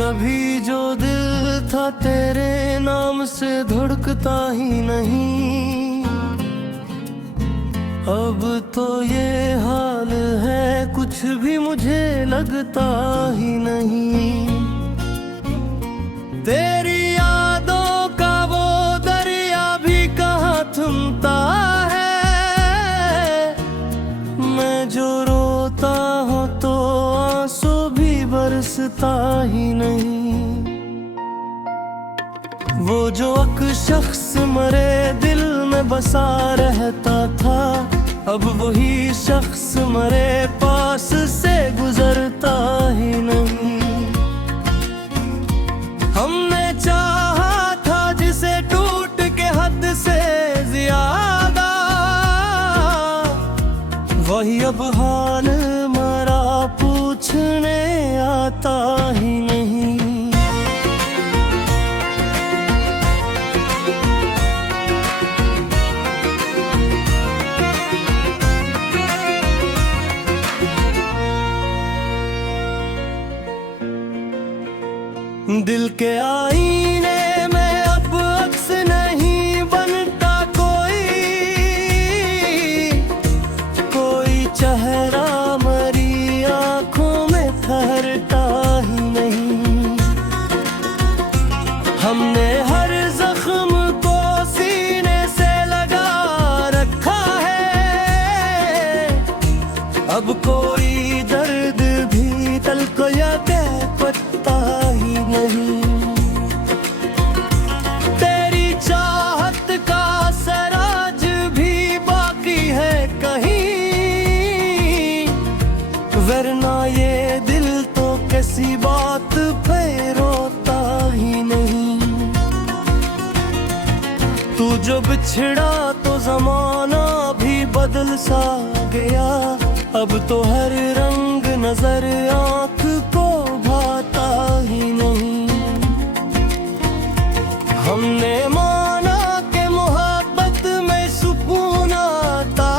कभी जो दिल था तेरे नाम से धड़कता ही नहीं, अब तो ये हाल है कुछ भी मुझे लगता ही नहीं। तेरी यादों का वो दरिया भी कहाँ थमता है, मैं जो रोता हूँ तो आंसू भी बरसता ही नहीं। वो जो एक शख्स मरे दिल में बसा रहता था, अब वही शख्स मरे पास से गुजरता ही नहीं। हमने चाहा था जिसे टूट के हद से ज्यादा, वही अब हाल मरा पूछने आता ही नहीं। दिल के आईने में अब अक्स नहीं बनता कोई चेहरा मरी आंखों में ठहरता ही नहीं। हमने हर जख्म को सीने से लगा रखा है, अब कोई दर्द भी तल्क या पता ही नहीं। तेरी चाहत का सराज भी बाकी है कहीं, वरना ये दिल तो किसी बात पे रोता ही नहीं। तू जो बिछड़ा तो जमाना भी बदल सा गया, अब तो हर रंग नजर आँख को भाता ही नहीं। हमने माना कि मोहब्बत में सुकून आता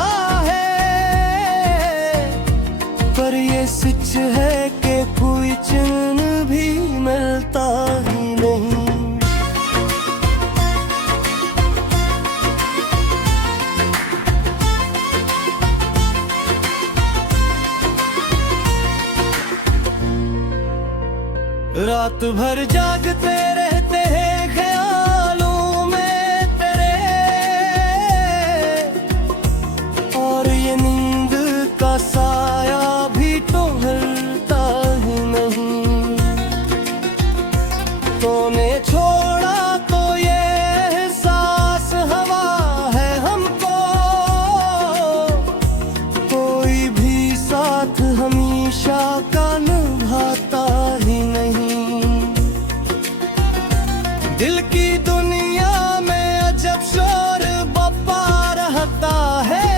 है, पर ये सच है कि कोई चैन भी मिलता ही नहीं। रात भर जागते रहते हैं ख्यालों में तेरे, और ये नींद का साया भी तो हिलता ही नहीं। तूने छोड़ा तो ये एहसास हवा है हमको, कोई भी साथ हमेशा का निभाता ही नहीं। दिल की दुनिया में अजब शोर बपा रहता है,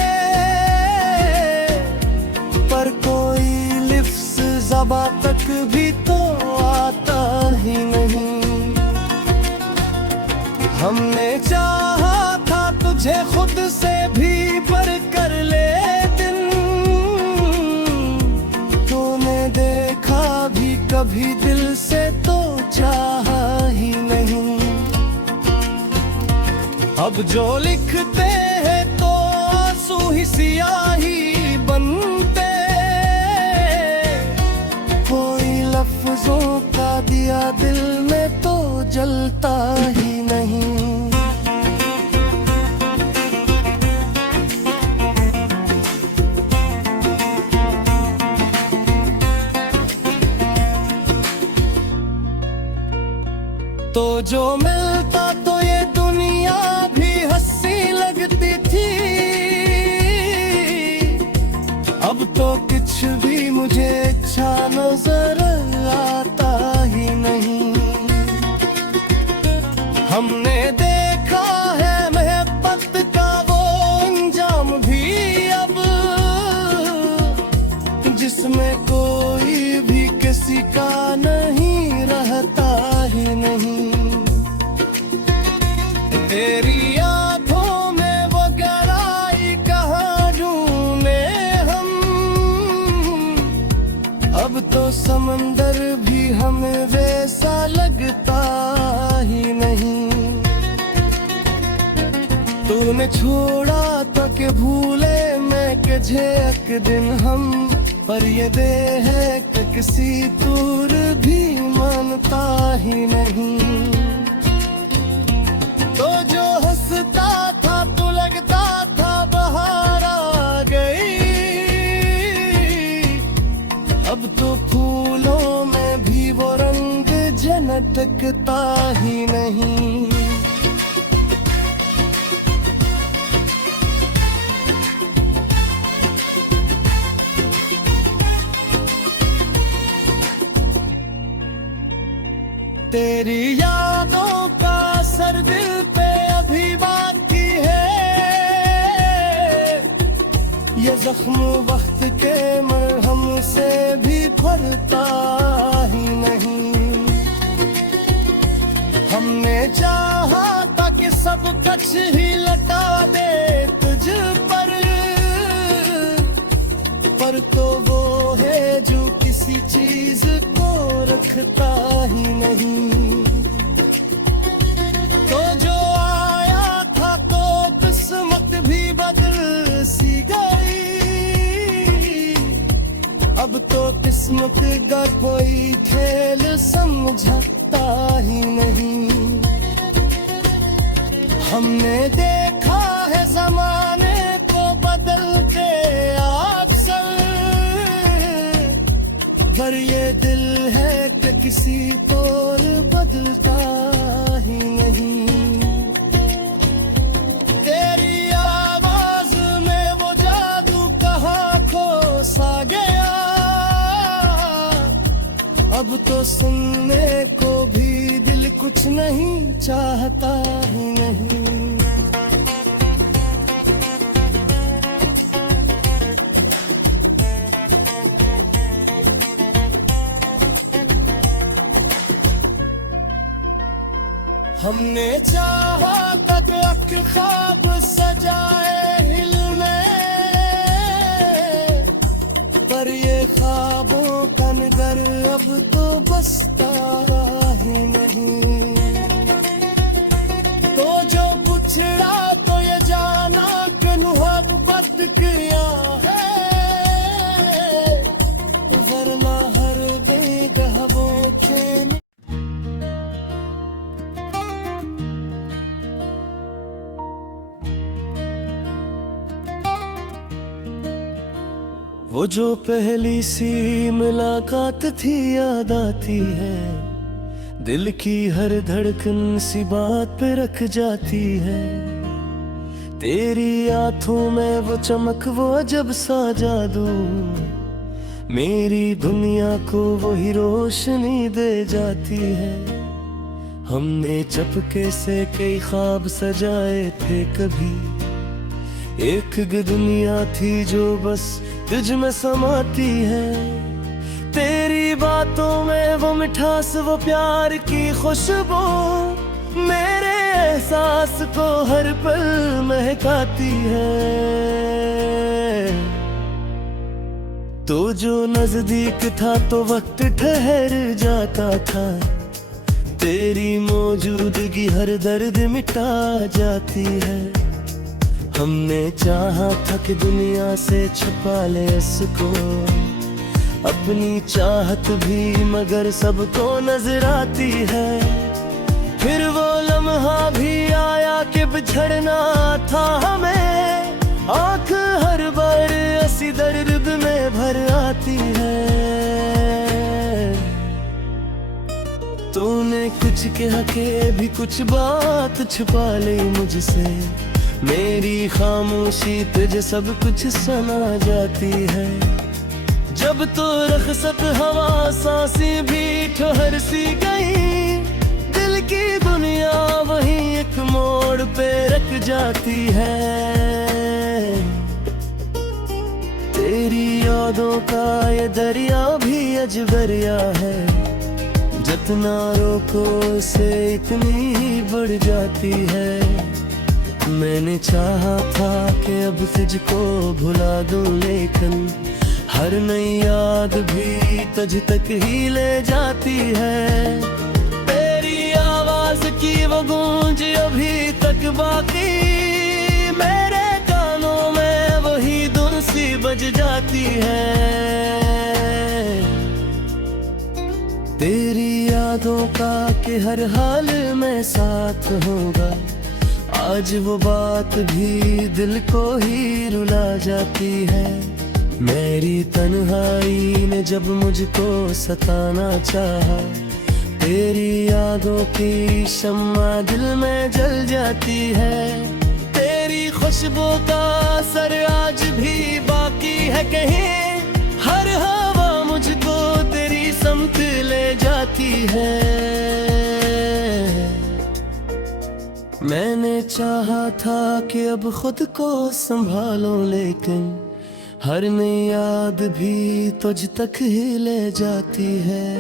पर कोई लिफ्ज़ ज़बां तक भी तो आता ही नहीं। हमने चाहा था तुझे खुद से भी पर कर ले दिन, तूने देखा भी कभी दिल से तो चाहा ही नहीं। अब जो लिखते हैं तो आंसू ही सियाही बनते, कोई लफ्जों का दिया दिल में तो जलता ही नहीं। तो जो मिलता तो ये दुनिया भी हंसी लगती थी, अब तो कुछ भी मुझे अच्छा नजर आता ही नहीं। हमने देखा है मोहब्बत का वो अंजाम भी अब, जिसमें कोई भी किसी का नहीं रहता ही नहीं। तेरी आंखों में वो गहराई कहाँ ढूंढे हम, अब तो समझ हमने छोड़ा तो के भूले मैं के झेक दिन हम, पर ये दे है कि किसी दूर भी मानता ही नहीं। तो जो हंसता था तो लगता था बहार आ गई, अब तो फूलों में भी वो रंग झलकता ही नहीं। तेरी यादों का असर दिल पे अभी बाकी है, ये जख्म वक्त के मरहम से भी भरता ही नहीं। हमने चाहा था कि सब कुछ ही लटा दे तुझ पर तो वो है जो किसी चीज को रखता ही नहीं। तो जो आया था तो किस्मत भी बदल सी गई, अब तो किस्मत का कोई खेल समझता ही नहीं। हमने देखा है जमाने को बदलते अक्सर, पर ये दिल है कि किसी और बदलता ही नहीं। तेरी आवाज में वो जादू कहाँ खो सा गया, अब तो सुनने को भी दिल कुछ नहीं चाहता ही नहीं। हमने चाहा तक ख्वाब सजाए हिल में, पर ये ख्वाबों का नगर अब तो बसता ही नहीं। तो जो बिछड़ा तो ये जाना कि मोहब्बत किया है, वरना हर बेगहवों के वो जो पहली सी मुलाकात थी याद आती है, दिल की हर धड़कन सी बात पे रख जाती है। तेरी आंखों में वो चमक वो अजब सा जादू, मेरी दुनिया को वही रोशनी दे जाती है। हमने चपके से कई ख्वाब सजाए थे कभी, एक दुनिया थी जो बस तुझ में समाती है। तेरी बातों में वो मिठास वो प्यार की खुशबू, मेरे एहसास को हर पल महकाती है। तो जो नजदीक था तो वक्त ठहर जाता था, तेरी मौजूदगी हर दर्द मिटा जाती है। हमने चाहा था कि दुनिया से छुपा ले इसको, अपनी चाहत भी मगर सबको नजर आती है। फिर वो लम्हा भी आया कि बिछड़ना था हमें, आंख हर बार ऐसी दर्द में भर आती है। तूने कुछ कहा के भी कुछ बात छुपा ली मुझसे, मेरी खामोशी तुझे सब कुछ सुना जाती है। जब तो रखसत हवा सांसें भी ठहर सी गई, दिल की दुनिया वहीं एक मोड़ पे रख जाती है। तेरी यादों का ये दरिया भी अजबरिया है, जितना रोको उसे इतनी ही बढ़ जाती है। मैंने चाहा था कि अब तुझको भुला दूं, लेकिन हर नई याद भी तुझ तक ही ले जाती है। तेरी आवाज की वो गूंज अभी तक बाकी है। तेरी यादों का कि हर हाल में साथ होगा, आज वो बात भी दिल को ही रुला जाती है। मेरी तन्हाई ने जब मुझको सताना चाहा, तेरी यादों की शम्मा दिल में जल जाती है। तेरी खुशबू का असर आज भी बाकी है कहीं, हर हवा मुझको तेरी समत ले जाती है। मैंने चाहा था कि अब खुद को संभालो, लेकिन हर नई याद भी तुझ तक ही ले जाती है।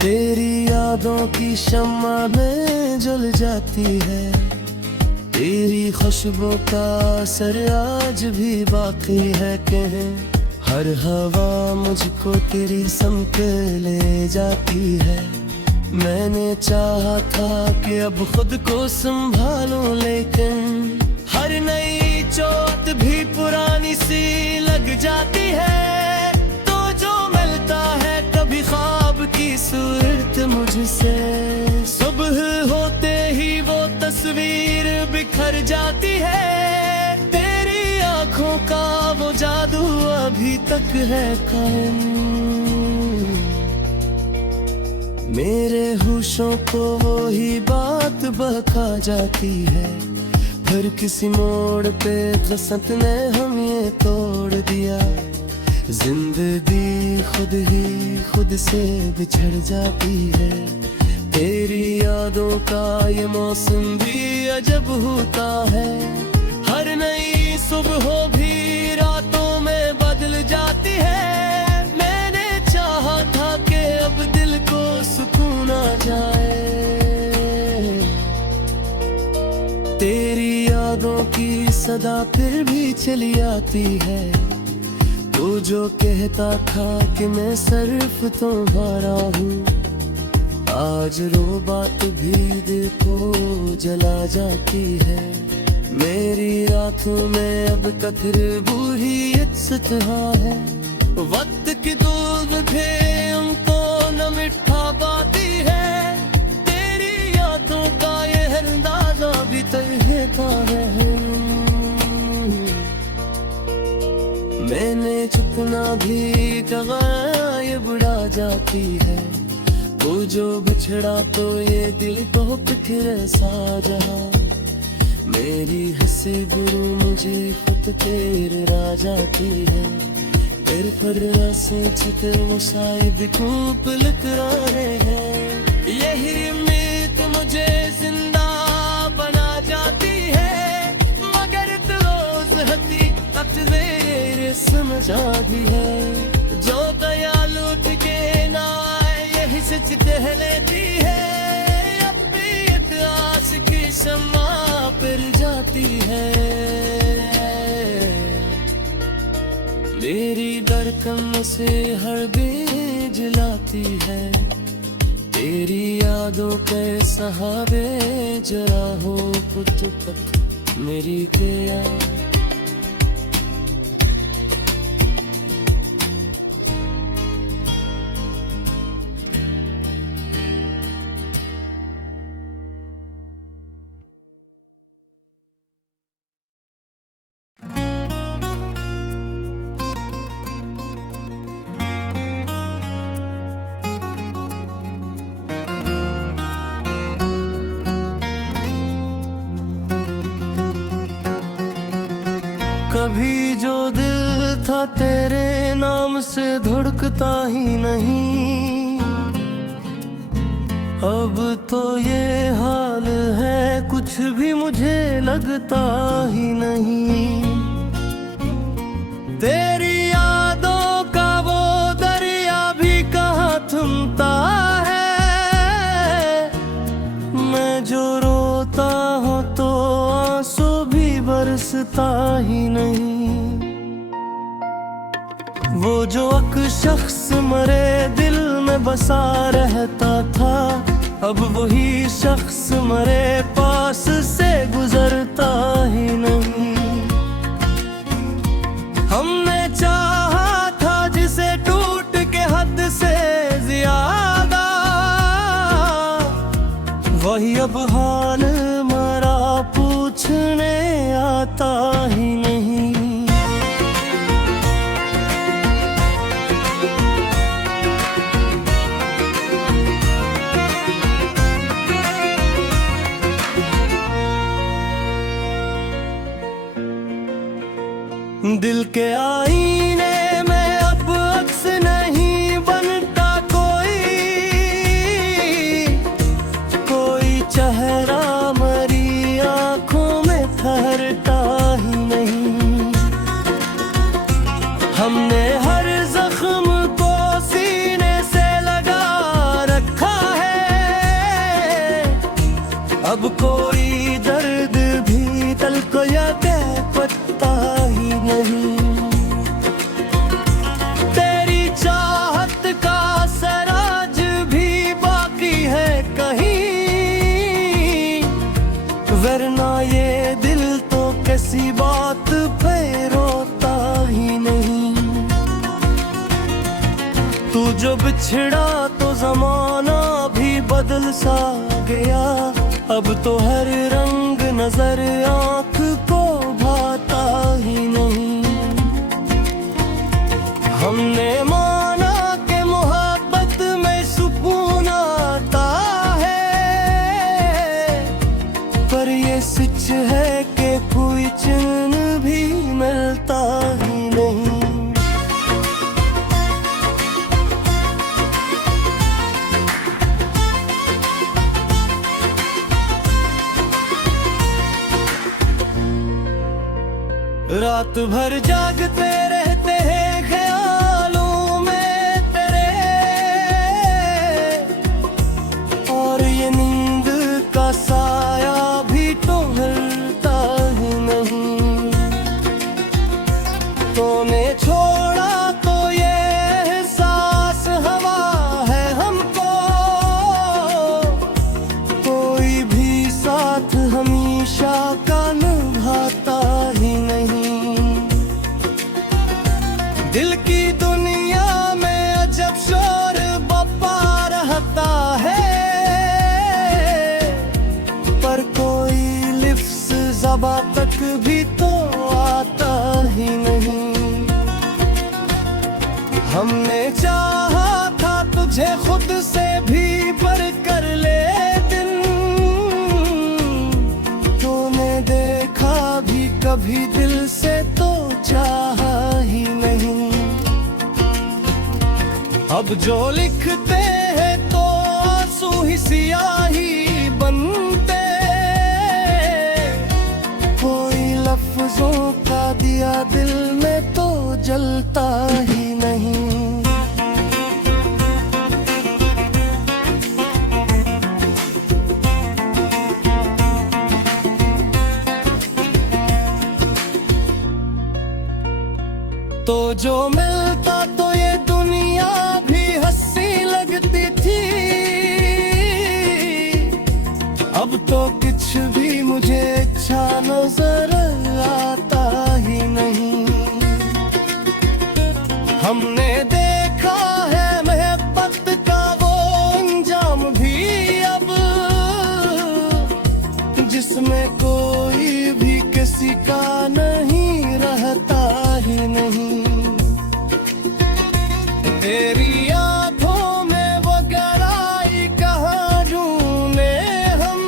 तेरी यादों की शम्मा में जल जाती है, तेरी खुशबू का असर आज भी बाकी है कहीं, हर हवा मुझको तेरी समत ले जाती है। मैंने चाहा था कि अब खुद को संभालूं, लेकिन हर नई चोट भी पुरानी सी लग जाती है। तो जो मिलता है कभी ख्वाब की सूरत मुझसे, सुबह होते ही वो तस्वीर बिखर जाती है। तेरी आंखों का वो जादू अभी तक है कायम, मेरे होशों को वो ही बात बहका जाती है। फिर किसी मोड़ पे कसमत ने हम ये तोड़ दिया, जिंदगी खुद ही खुद से बिछड़ जाती है। तेरी यादों का ये मौसम भी अजब होता है, हर नई सुबह भी रातों में बदल जाती है। मैंने चाहा था कि अब दिल को सुकून आ जाए, तेरी यादों की सदा फिर भी चली आती है। तू जो कहता था कि मैं सिर्फ तुम्हारा हूँ, आज रो बात भी दिल को जला जाती है। मेरी रातों में अब कथर बूढ़ी इज्जत है, वक्त की दूध भी उनको न मिठा पाती है। तेरी यादों का ये अंदाजा भी तलहता है, मैंने चुपना भी गायब उड़ा जाती है। वो जो बिछड़ा तो ये दिल को फिर सा जहाँ, मेरी हंसी गुरु मुझे खुद तेर रा जाती है। तेरे पर से चित्र वो शायद खूब लिख रहे हैं, यही उम्मीद मुझे जिंदा बना जाती है। मगर तो रोज हकीकत देर समझ आती है, जो दयालु टिके ना यही सच कह लेती है। अब आस की शम्मा पर जाती है, मेरी धड़कन से हर बीज लाती है। तेरी यादों के सहारे जरा हो कुछ तक मेरी किया। कभी जो दिल था तेरे नाम से धड़कता ही नहीं, अब तो ये हाल है कुछ भी मुझे लगता ही नहीं। तेरी यादों का वो दरिया भी कहाँ थमता है, मैं जो रोता हूँ तो आंसू भी बरसता ही नहीं। वो जो अक शख्स मरे दिल में में बसा रहता था, अब वही शख्स मेरे पास से गुजरता ही नहीं। हमने चाहा था जिसे टूट के हद से ज्यादा, वही अब हाल मरा पूछने आता ही नहीं। दिल के आईने में अब अक्स नहीं बनता कोई चेहरा मरी आंखों में ठहरता ही नहीं। हमने हर जख्म को सीने से लगा रखा है, अब कोई दर्द भी तल्ख या पता ही नहीं। तेरी चाहत का सराज भी बाकी है कहीं, वरना ये दिल तो किसी बात पे रोता ही नहीं। तू जो बिछड़ा तो जमाना भी बदल सा गया, अब तो हर रंग नजर आँख को भाता ही नहीं। हमने माना कि मोहब्बत में सुकून आता है, पर ये सच है कि कोई चैन भी मिलता ही नहीं। रात भर जागते रहते हैं ख्यालों में तेरे, और ये नींद का साया भी तो हिलता ही नहीं। तूने छोड़ा तो ये एहसास हवा है हमको, कोई भी साथ हमेशा का निभाता ही नहीं। दिल की दुनिया में अजब शोर बपा रहता है, पर कोई लिफ्स ज़बां तक भी तो आता ही नहीं। हमने चाहा था तुझे खुद से भी पर कर ले दिन, तूने देखा भी कभी दिल से तो चाहा ही नहीं। अब जो लिखते हैं तो आंसू ही स्याही बनते, कोई लफ्जों का दिया दिल में तो जलता ही नहीं। तो जो मिलता तो ये दुनिया भी हंसी लगती थी, अब तो कुछ भी मुझे अच्छा नजर आता ही नहीं। हमने देखा है मोहब्बत का वो अंजाम भी अब, जिसमें कोई भी किसी का नहीं रहता ही नहीं। तेरी आंखों में वो गहराई कहाँ ढूंढे हम,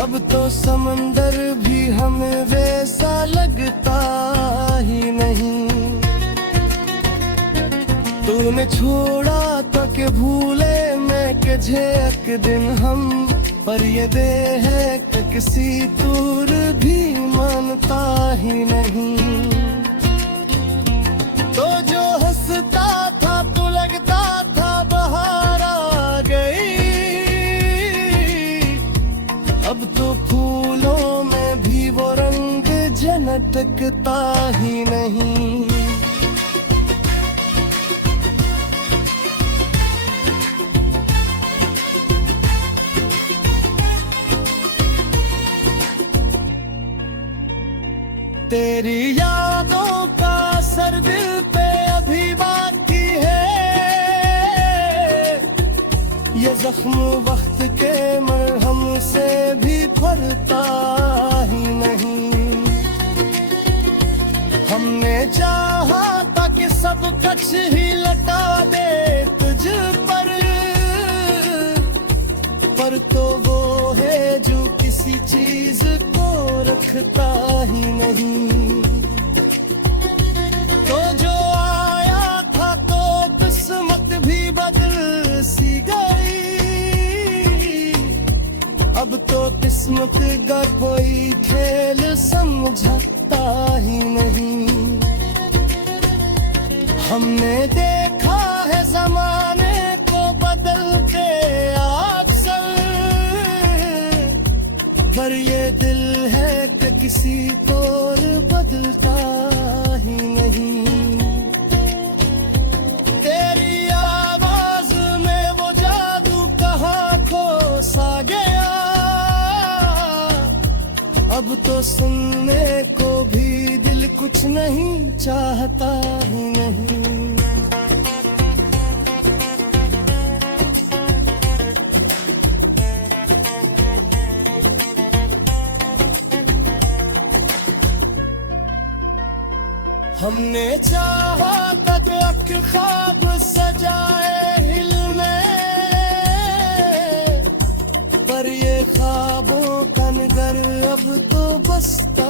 अब तो समंदर भी हमें वैसा लगता ही नहीं। तूने छोड़ा तो के भूले मैं के एक दिन हम, पर ये देह है कि किसी दूर भी मानता ही नहीं। तो जो हंसता था तो लगता था बहार आ गई, अब तो फूलों में भी वो रंग झलकता ही नहीं। तेरी यादों का असर दिल पे अभी बाकी है, ये जख्म वक्त के मरहम से भी फरता ही नहीं। हमने चाहा था कि सब कच ही लटा दे तुझ पर तो वो है जो किसी चीज को रखता ही नहीं। तो जो आया था तो किस्मत भी बदल सी गई, अब तो किस्मत का कोई खेल समझता ही नहीं। हमने देखा है जमाने को बदलते अक्सर, पर ये दिल है कि किसी तौर बदलता ही नहीं। तेरी आवाज में वो जादू कहाँ खो सा गया, अब तो सुनने को भी दिल कुछ नहीं चाहता ही नहीं। हमने चाहा तक ख्वाब सजाए हिल में, पर ये ख्वाबों का नगर अब तो बसता